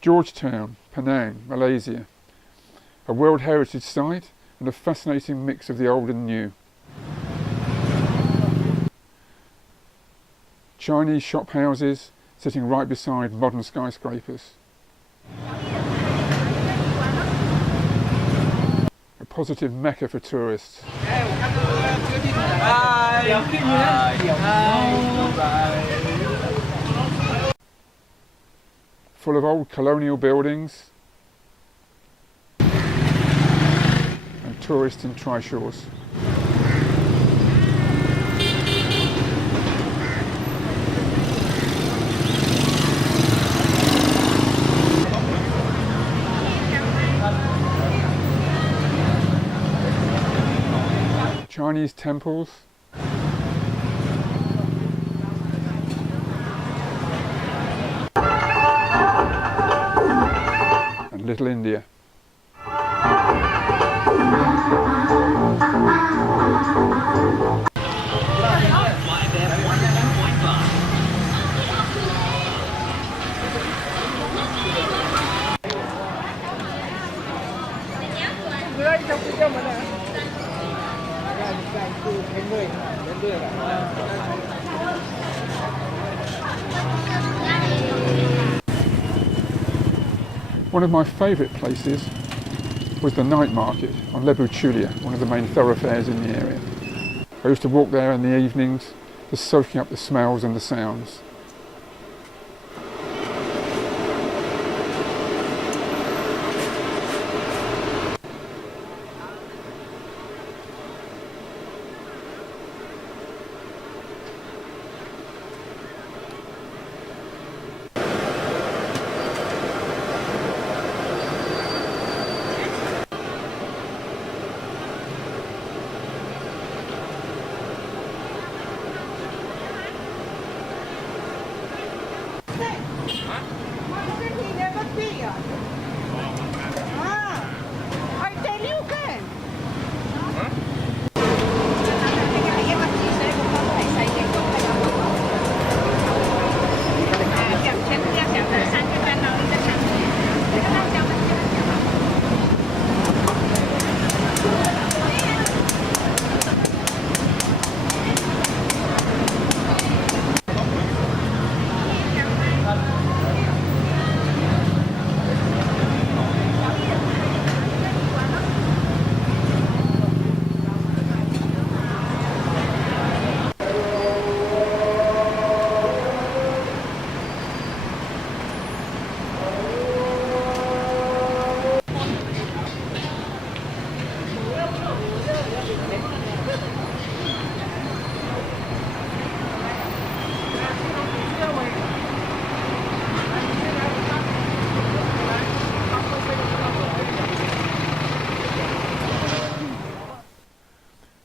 Georgetown, Penang, Malaysia. A World Heritage Site and a fascinating mix of the old and new. Chinese shop houses sitting right beside modern skyscrapers. A positive mecca for tourists. Full of old colonial buildings and tourists in trishaws. Chinese temples, and Little India. One of my favourite places was the night market on Lebu Chulia, one of the main thoroughfares in the area. I used to walk there in the evenings, just soaking up the smells and the sounds.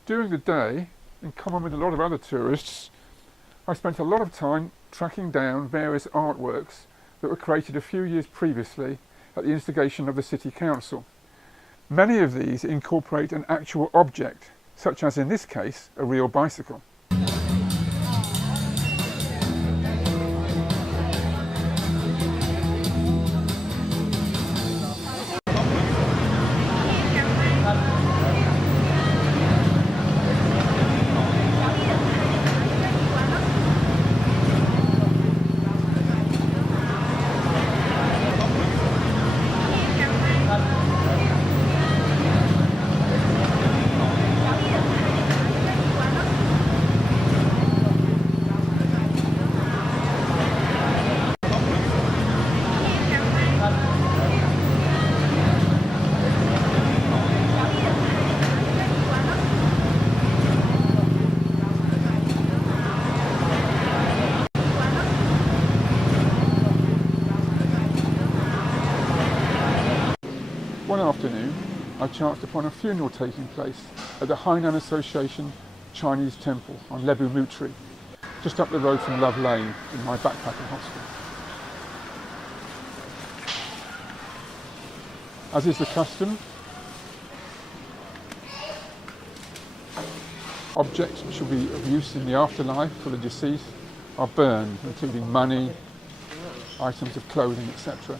During the day, in common with a lot of other tourists, I spent a lot of time tracking down various artworks that were created a few years previously at the instigation of the City Council. Many of these incorporate an actual object, such as in this case, a real bicycle. One afternoon, I chanced upon a funeral taking place at the Hainan Association Chinese Temple on Lebu Mutri, just up the road from Love Lane in my backpacking hostel. As is the custom, objects which will be of use in the afterlife for the deceased are burned, including money, items of clothing, etc.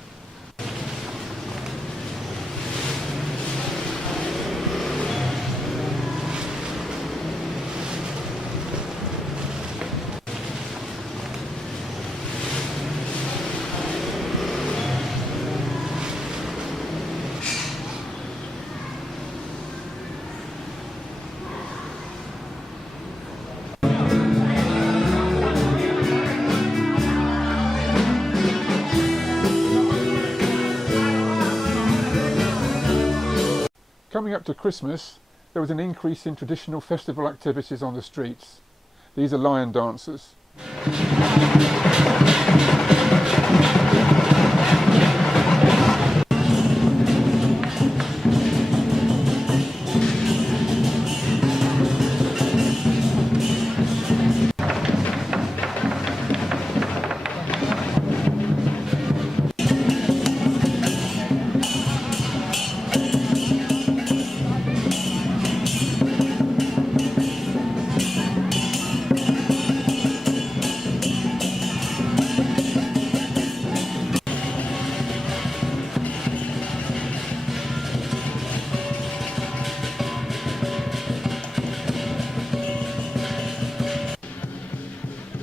Coming up to Christmas, there was an increase in traditional festival activities on the streets. These are lion dancers.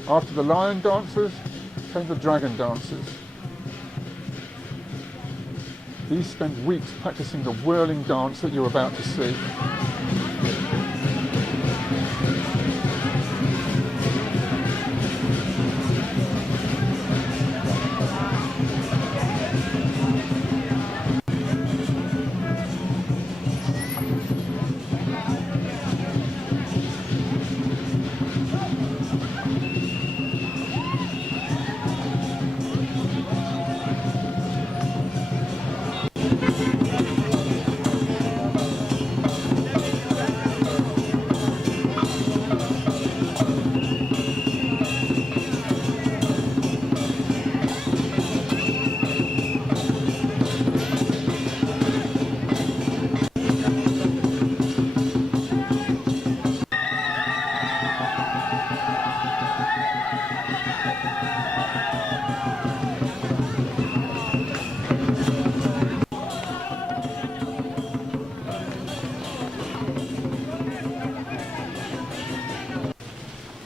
After the lion dancers came the dragon dancers. These spend weeks practicing the whirling dance that you're about to see.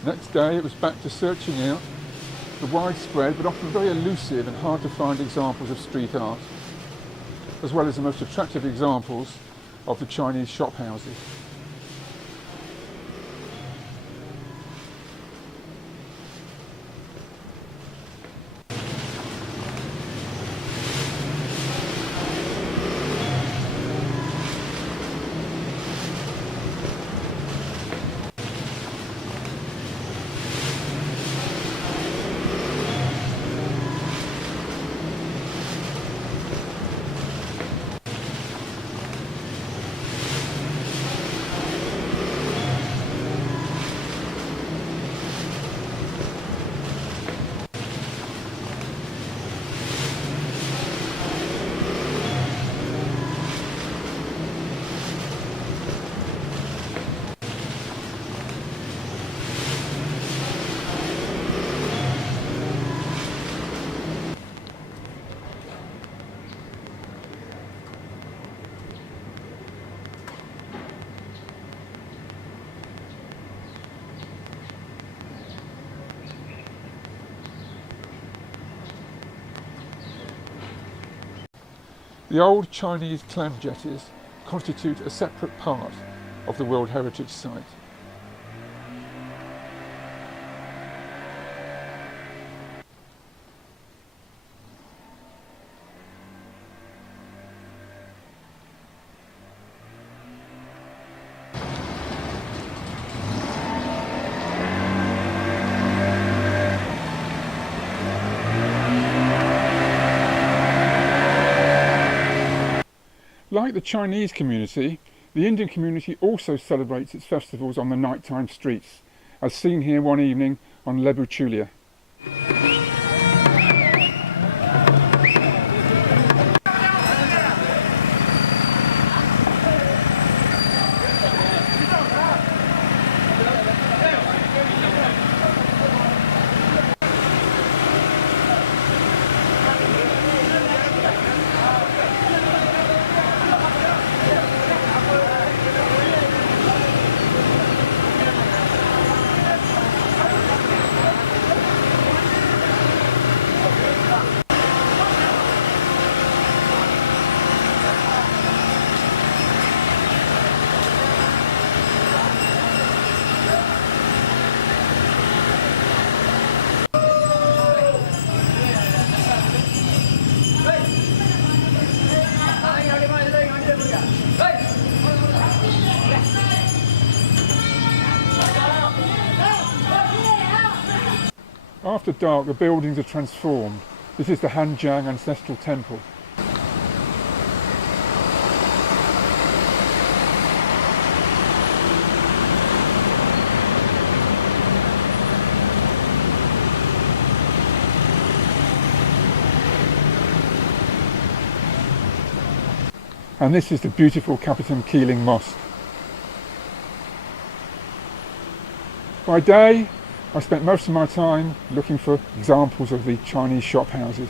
Next day it was back to searching out the widespread but often very elusive and hard to find examples of street art, as well as the most attractive examples of the Chinese shop houses. The old Chinese clam jetties constitute a separate part of the World Heritage Site. Like the Chinese community, the Indian community also celebrates its festivals on the nighttime streets, as seen here one evening on Lebu Chulia. After dark, the buildings are transformed. This is the Hanjiang Ancestral Temple. And this is the beautiful Kapitan Keeling Mosque. By day, I spent most of my time looking for examples of the Chinese shop houses.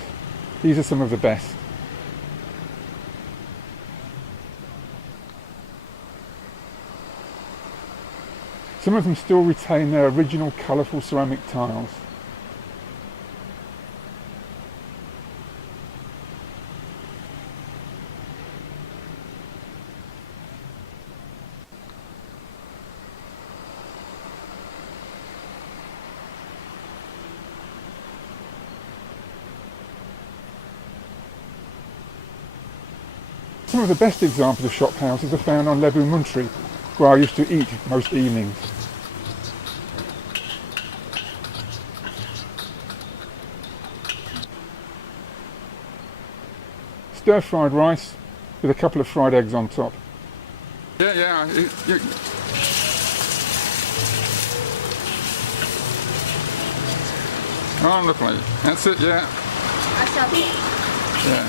These are some of the best. Some of them still retain their original colourful ceramic tiles. Some of the best examples of shop houses are found on Lebu Muntri, where I used to eat most evenings. Stir-fried rice with a couple of fried eggs on top. Yeah. Wonderfully. That's it, yeah. Yeah.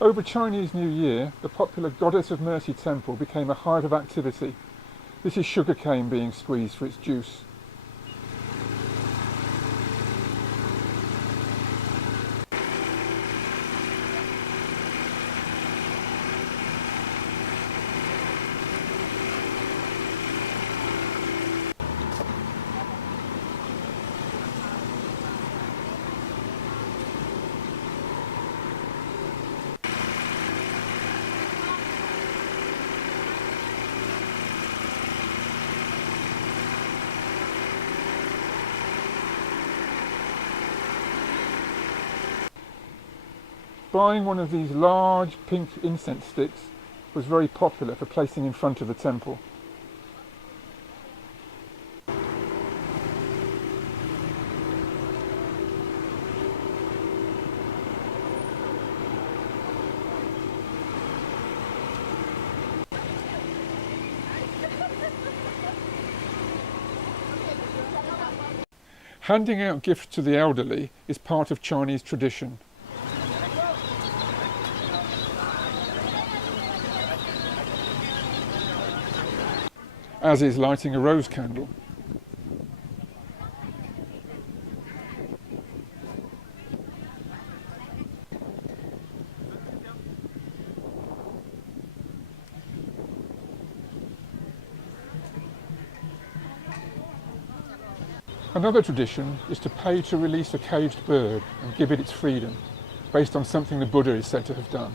Over Chinese New Year, the popular Goddess of Mercy temple became a hive of activity. This is sugarcane being squeezed for its juice. Buying one of these large pink incense sticks was very popular for placing in front of the temple. Handing out gifts to the elderly is part of Chinese tradition. As is lighting a rose candle. Another tradition is to pay to release a caged bird and give it its freedom, based on something the Buddha is said to have done.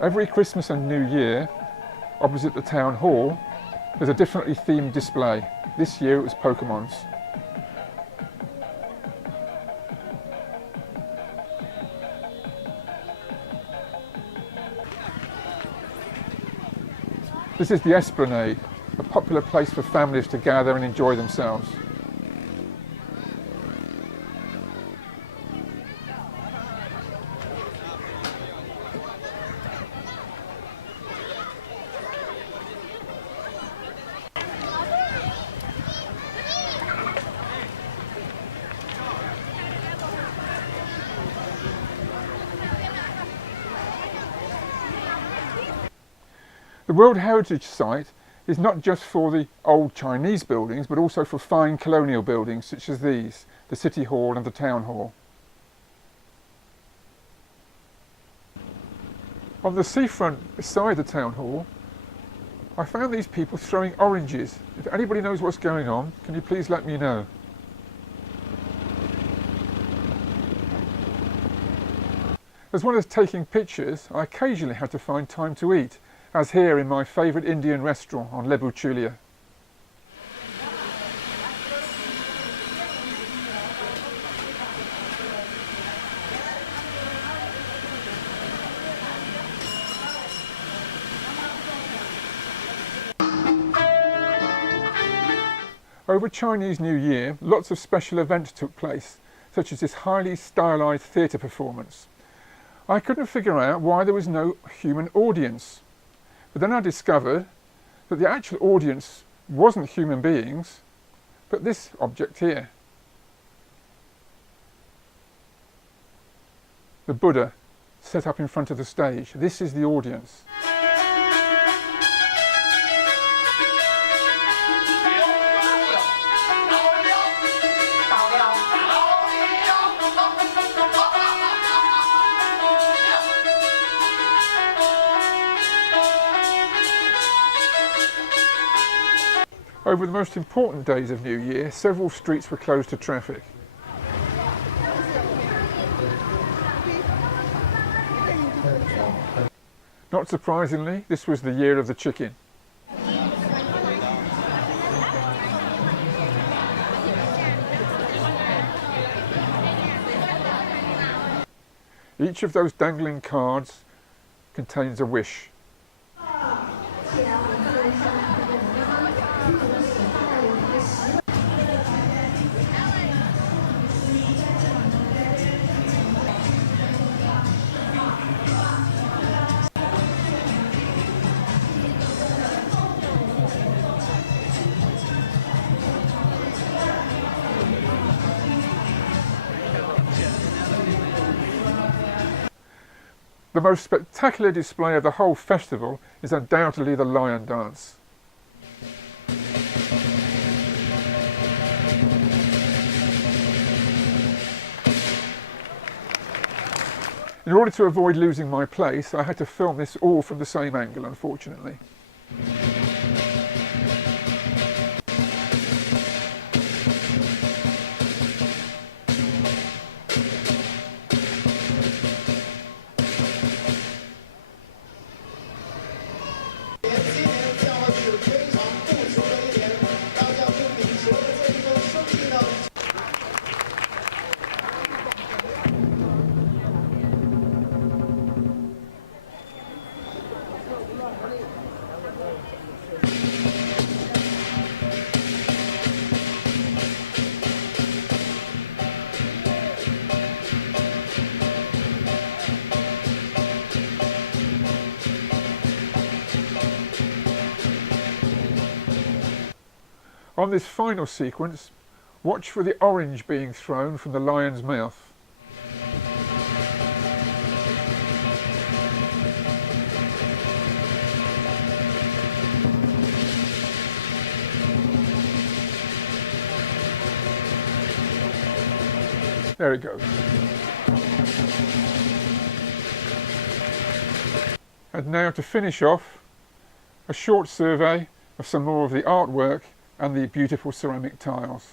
Every Christmas and New Year, opposite the town hall, there's a differently themed display. This year it was Pokemons. This is the Esplanade, a popular place for families to gather and enjoy themselves. The World Heritage Site is not just for the old Chinese buildings, but also for fine colonial buildings such as these, the City Hall and the Town Hall. On the seafront beside the Town Hall, I found these people throwing oranges. If anybody knows what's going on, can you please let me know? As well as taking pictures, I occasionally had to find time to eat, as here in my favourite Indian restaurant on Lebu Chulia. Over Chinese New Year, lots of special events took place, such as this highly stylised theatre performance. I couldn't figure out why there was no human audience, but then I discovered that the actual audience wasn't human beings, but this object here. The Buddha set up in front of the stage. This is the audience. Over the most important days of New Year, several streets were closed to traffic. Not surprisingly, this was the year of the chicken. Each of those dangling cards contains a wish. The most spectacular display of the whole festival is undoubtedly the lion dance. In order to avoid losing my place, I had to film this all from the same angle, unfortunately. On this final sequence, watch for the orange being thrown from the lion's mouth. There it goes. And now to finish off, a short survey of some more of the artwork and the beautiful ceramic tiles.